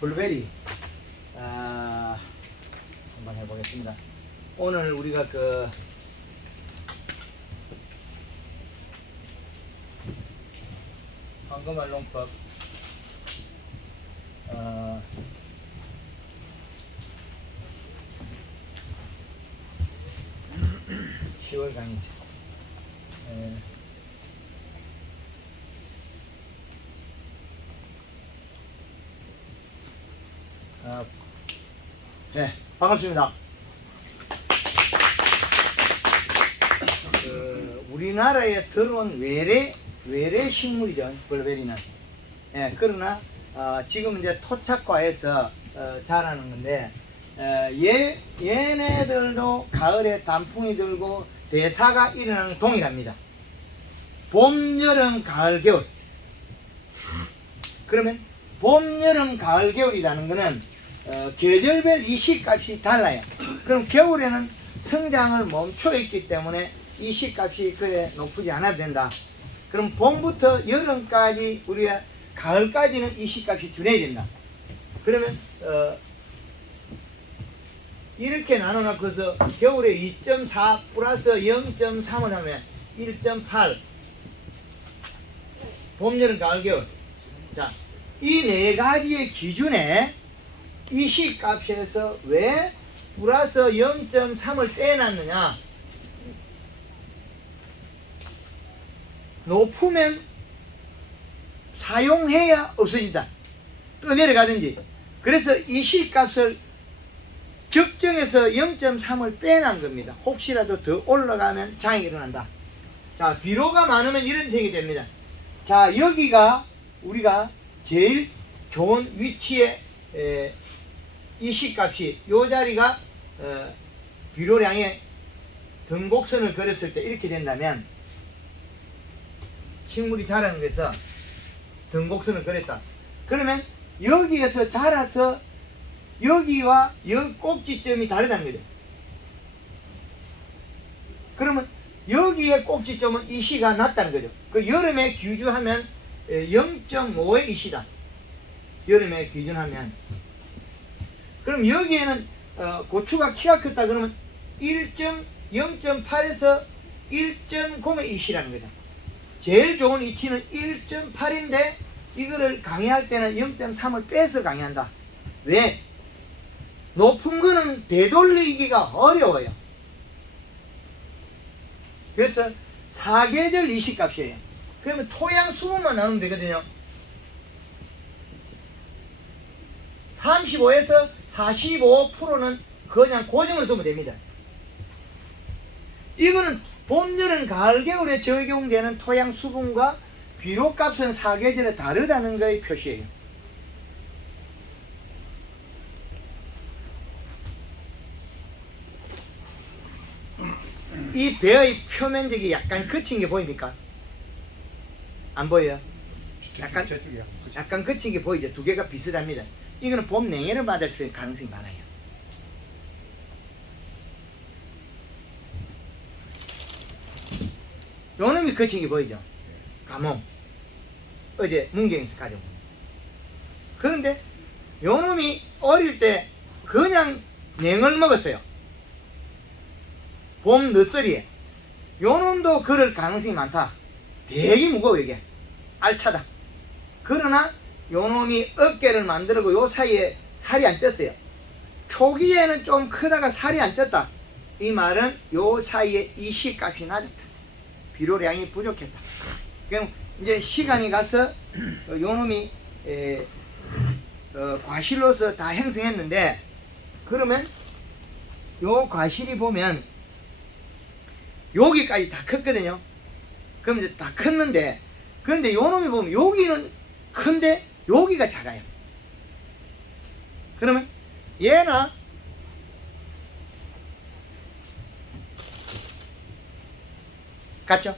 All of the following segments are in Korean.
블루베리 한번 해보겠습니다. 오늘 우리가 그 황금알 농법 10월 강의 네, 반갑습니다. 우리나라에 들어온 외래 식물이죠, 블루베리는. 예, 그러나 지금 이제 토착과에서 자라는 건데, 얘네들도 가을에 단풍이 들고 대사가 일어나는 동일합니다. 봄, 여름, 가을, 겨울. 그러면 봄, 여름, 가을, 겨울이라는 거는 계절별 이식값이 달라요. 그럼 겨울에는 성장을 멈춰 있기 때문에 이식값이 그래 높지 않아도 된다. 그럼 봄부터 여름까지 우리가 가을까지는 이식값이 줄여야 된다. 그러면 이렇게 나눠놓고서 겨울에 2.4 플러스 0.3을 하면 1.8 봄, 여름, 가을, 겨울. 자, 이 네 가지의 기준에 이식값에서 왜 플러스 0.3을 떼놨느냐? 높으면 사용해야 없어진다. 떠내려가든지. 그래서 이식값을 적정해서 0.3을 빼놓은 겁니다. 혹시라도 더 올라가면 장애가 일어난다. 자, 비료가 많으면 이런 생이 됩니다. 자, 여기가 우리가 제일 좋은 위치에 이식값이 요 자리가 비료량의 등곡선을 그렸을 때 이렇게 된다면 식물이 자라는 데서 등곡선을 그렸다. 그러면 여기에서 자라서 여기와 여기 꼭지점이 다르다는 거죠. 그러면 여기의 꼭지점은 이시가 낮다는 거죠. 그 여름에 기준하면 0.5의 이시다. 여름에 기준하면. 그럼 여기에는 고추가 키가 컸다 그러면 0.8에서 1.0의 이시라는 거죠. 제일 좋은 이치는 1.8인데 이거를 강의할 때는 0.3을 빼서 강의한다. 왜? 높은 거는 되돌리기가 어려워요. 그래서 사계절 이식값이에요. 그러면 토양 수분만 나누면 되거든요. 35에서 45%는 그냥 고정을 두면 됩니다. 이거는 봄, 여름, 가을, 겨울에 적용되는 토양 수분과 비료값은 사계절에 다르다는 것의 표시예요. 이 배의 표면적이 약간 거친 게 보입니까? 안 보여요? 약간 거친 게 보이죠? 두 개가 비슷합니다. 이거는 봄 냉해를 받을 가능성이 많아요. 요 놈이 거친 게 보이죠? 가뭄. 어제 문경에서 가져온 겁니다. 그런데 요 놈이 어릴 때 그냥 냉을 먹었어요. 봄 늦서리에. 요 놈도 그럴 가능성이 많다. 되게 무거워 이게. 알차다. 그러나 요 놈이 어깨를 만들고 요 사이에 살이 안 쪘어요. 초기에는 좀 크다가 살이 안 쪘다. 이 말은 요 사이에 이식값이 낮았다. 비료량이 부족했다. 그럼 이제 시간이 가서 요 놈이 과실로서 다 형성했는데, 그러면 요 과실이 보면 여기까지 다 컸거든요. 그럼 이제 다 컸는데, 그런데 요 놈이 보면 여기는 큰데 여기가 작아요. 그러면 얘나 같죠?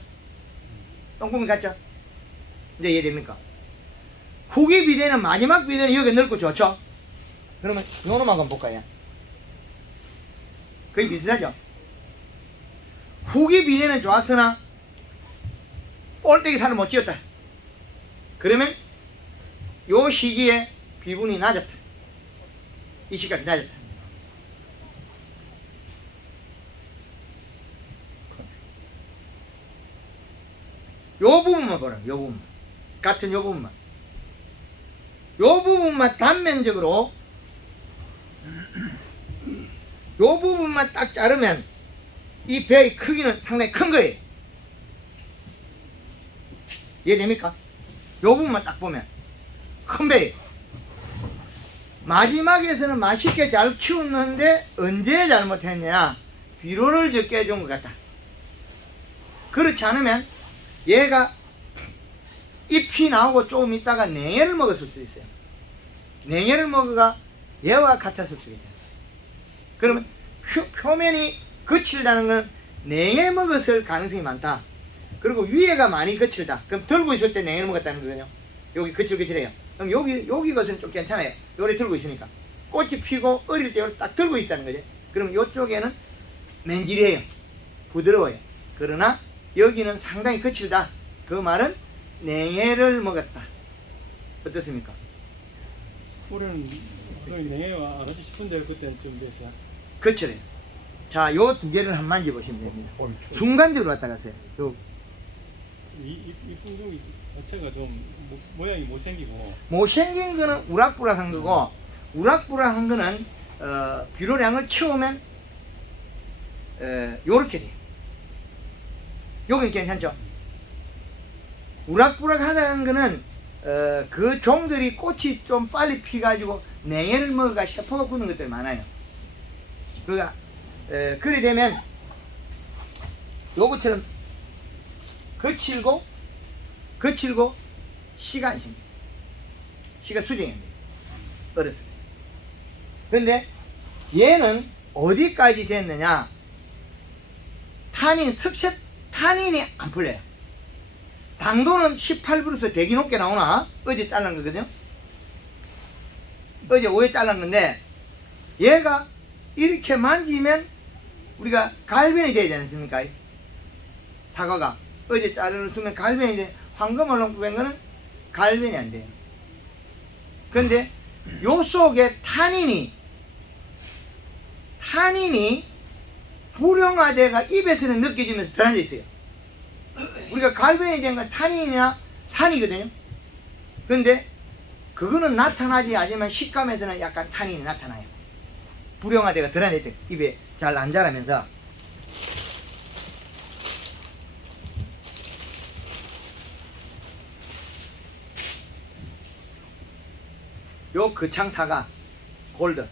똥구멍 같죠? 이제 이해됩니까? 후기 비대는 마지막 비대는 여기 넓고 좋죠? 그러면 요 놈 한번 볼까요? 거의 비슷하죠? 후기 비대는 좋았으나 볼때기 살을 못 찌었다. 그러면 요 시기에 비분이 낮았다. 이 시각이 낮았다. 요 부분만 보라. 요 부분만. 같은 요 부분만. 요 부분만 단면적으로 요 부분만 딱 자르면 이 배의 크기는 상당히 큰 거예요. 이해됩니까? 요 부분만 딱 보면 큰 배예요. 마지막에서는 맛있게 잘 키웠는데 언제 잘못했냐? 비료를 적게 해준 것 같다. 그렇지 않으면 얘가 잎이 나오고 조금 있다가 냉해를 먹었을 수 있어요. 냉해를 먹어가 얘와 같았을 수 있다. 그러면 표면이 거칠다는 건 냉해 먹었을 가능성이 많다. 그리고 위에가 많이 거칠다. 그럼 들고 있을 때 냉해를 먹었다는 거거든요. 여기 거칠거칠해요. 그럼 여기 것은 좀 괜찮아요. 요래 들고 있으니까. 꽃이 피고 어릴 때 딱 들고 있다는 거죠. 그럼 요쪽에는 맨질이에요. 부드러워요. 그러나 여기는 상당히 거칠다. 그 말은 냉해를 먹었다. 어떻습니까? 올해는 거의 냉해가 안 하지 싶은데 그때는 좀 됐어요. 거칠어요. 자, 요 두 개를 한번 만져보시면 됩니다. 순간적으로 왔다 갔어요. 요 이 풍속이 자체가 좀 모양이 못생기고 못생긴 거는 우락부락한 거고, 우락부락한 거는 비료량을 채우면 요렇게 돼요. 여기는 괜찮죠? 우락부락하다는 거는 그 종들이 꽃이 좀 빨리 피가지고 냉해를 먹어가 세포가 굳는 것들이 많아요. 그러니까 그래 되면 요것처럼 거칠고 씨가 생겨요. 씨가 수정이 안 돼요. 어렸을 때. 근데 얘는 어디까지 됐느냐? 타닌, 석쇠 타닌이 안 풀려요. 당도는 18브루스 되게 높게 나오나? 어제 잘란 거거든요. 어제 5회 잘란 건데 얘가 이렇게 만지면 우리가 갈변이 되지 않습니까? 사과가 어제 자르면 갈변이 돼. 황금을 놓고 뺀 거는 갈변이 안 돼요. 근데 요 속에 타닌이 불용화대가 입에서는 느껴지면서 들어앉아 있어요. 우리가 갈변이 된 건 타닌이나 산이거든요. 근데 그거는 나타나지 않지만 식감에서는 약간 타닌이 나타나요. 불용화대가 들어앉아 있대. 입에 잘 안 자라면서. 요 거창사과 골드,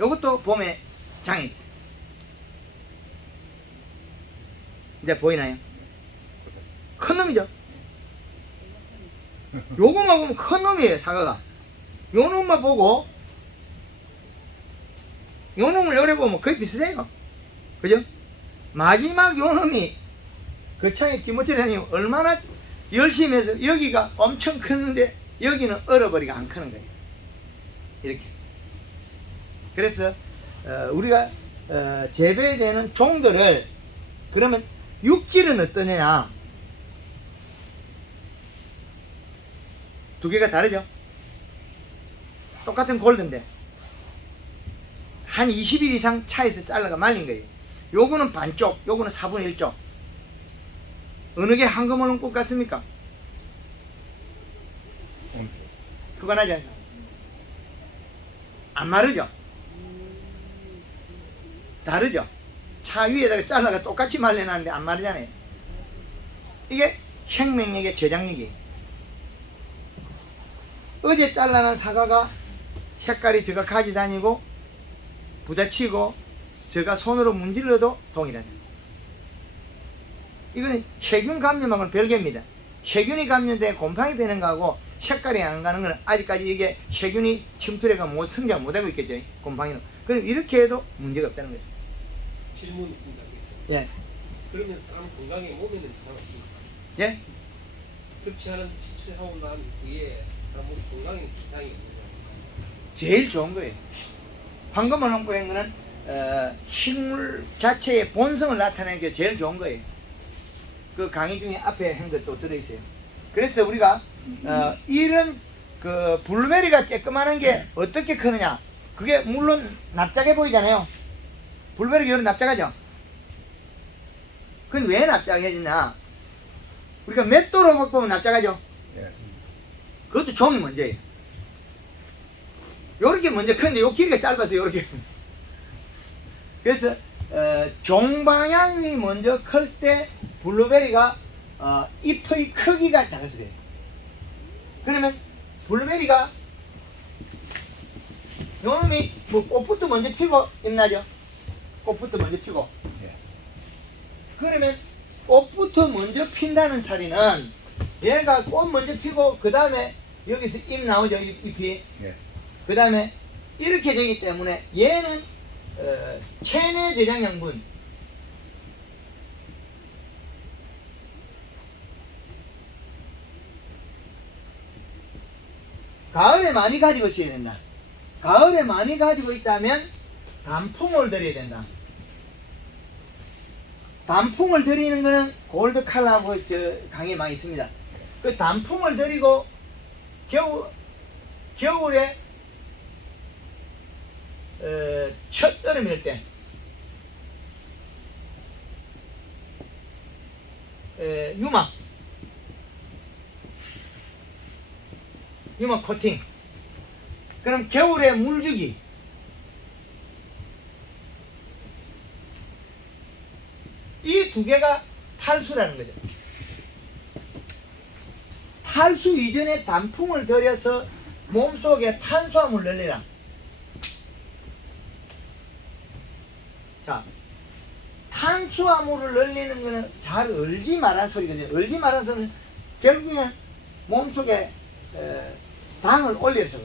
요것도 봄에 장이 이제 보이나요? 큰 놈이죠. 요것만 보면 큰 놈이에요. 사과가 요 놈만 보고 요 놈을 요래 보면 거의 비슷해요. 그죠? 마지막 요 놈이 거창의 디모티라님 얼마나 열심히 해서 여기가 엄청 크는데 여기는 얼어버리가 안 크는 거예요. 이렇게. 그래서 우리가 재배되는 종들을 그러면 육질은 어떠냐? 두 개가 다르죠? 똑같은 골드인데 한 20일 이상 차에서 잘라가 말린 거예요. 요거는 반쪽, 요거는 4분의 1쪽. 어느 게 황금을 꽃 같습니까? 그거 나죠? 안 마르죠? 다르죠? 차 위에다가 잘라가 똑같이 말려놨는데 안 마르잖아요. 이게 생명력의 저장력이에요. 어제 잘라놓은 사과가 색깔이 저가 가지다니고 부딪히고 저가 손으로 문질러도 동일하다. 이거는 세균 감염하고는 별개입니다. 세균이 감염돼 곰팡이 배는 거하고 색깔이 안 가는 건 아직까지 이게 세균이 침투해가 성장 못하고 있겠죠. 곰팡이는. 그럼 이렇게 해도 문제가 없다는 거죠. 질문 있습니다. 예. 그러면 사람 건강에 몸에는 이상 없습니까? 예? 섭취하는 지출하고 난 뒤에 사람 건강에 이상이 없는 거예요. 제일 좋은 거예요. 황금을 얹고 한 거는 식물 자체의 본성을 나타내는 게 제일 좋은 거예요. 그 강의 중에 앞에 한 것도 들어있어요. 그래서 우리가 이런 그 블루베리가 쬐끄마한 게 어떻게 크느냐? 그게 물론 납작해 보이잖아요. 블루베리가 이런 납작하죠? 그건 왜 납작해지냐? 우리가 맷돌로 보면 납작하죠? 예. 그것도 종이 문제예요. 요렇게 먼저 크는데 요 길이가 짧아서 요렇게. 그래서 종 방향이 먼저 클 때 블루베리가 잎의 크기가 작아서 돼요. 그러면 블루베리가 요놈이 뭐 꽃부터 먼저 피고 있나죠? 꽃부터 먼저 피고. 예. 그러면 꽃부터 먼저 핀다는 사리는 얘가 꽃 먼저 피고 그 다음에 여기서 잎 나오죠, 잎이. 예. 그 다음에 이렇게 되기 때문에 얘는 체내 저장 양분, 가을에 많이 가지고 있어야 된다. 가을에 많이 가지고 있다면 단풍을 들여야 된다. 단풍을 들이는 거는 골드 칼라하고 저 강에 많이 있습니다. 그 단풍을 들이고 겨울에 첫 여름일 때 유막 코팅. 그럼 겨울에 물주기. 이 두 개가 탈수라는 거죠. 탈수 이전에 단풍을 들여서 몸속에 탄수화물 늘리라. 자, 탄수화물을 늘리는 거는 잘 얼지 말란 소리거든요. 얼지 말란 소리는 결국엔 몸속에 당을 올려서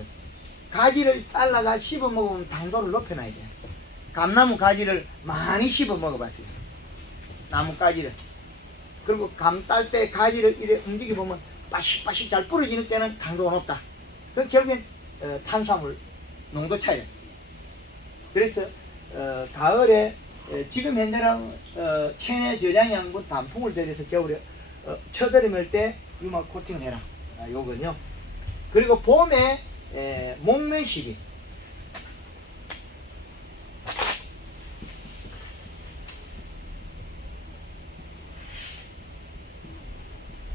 가지를 잘라가 씹어 먹으면 당도를 높여놔야 돼요. 감나무 가지를 많이 씹어 먹어봤어요. 나무 가지를. 그리고 감 딸 때 가지를 이렇게 움직여 보면 빠식빠식 잘 부러지는 때는 당도가 높다. 그 결국엔 탄수화물 농도 차이예요. 그래서 가을에 지금 현재는 체내 저장 양분 단풍을 들여서 겨울에 쳐들이밀 때 유막 코팅을 해라. 요거는요. 그리고 봄에 목매 시기.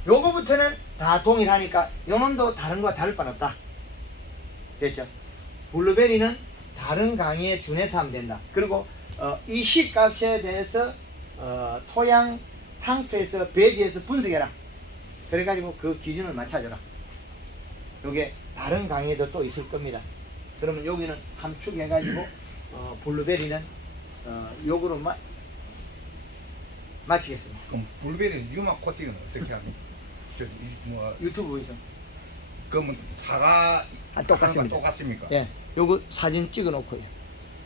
요거부터는 다 동일하니까 요놈도 다른 거와 다를 바는 없다. 됐죠? 블루베리는 다른 강의에 준해서 하면 된다. 그리고 이 시값에 대해서 토양 상태에서 배지에서 분석해라. 그래가지고 그 기준을 맞춰줘라. 요게 다른 강의에도 또 있을 겁니다. 그러면 여기는 함축해가지고 블루베리는 요거로 마치겠습니다. 그럼 블루베리 유막 코팅은 어떻게 하는? 뭐 유튜브에서. 그러면 사과 똑같습니다. 똑같습니까? 예, 요거 사진 찍어 놓고요.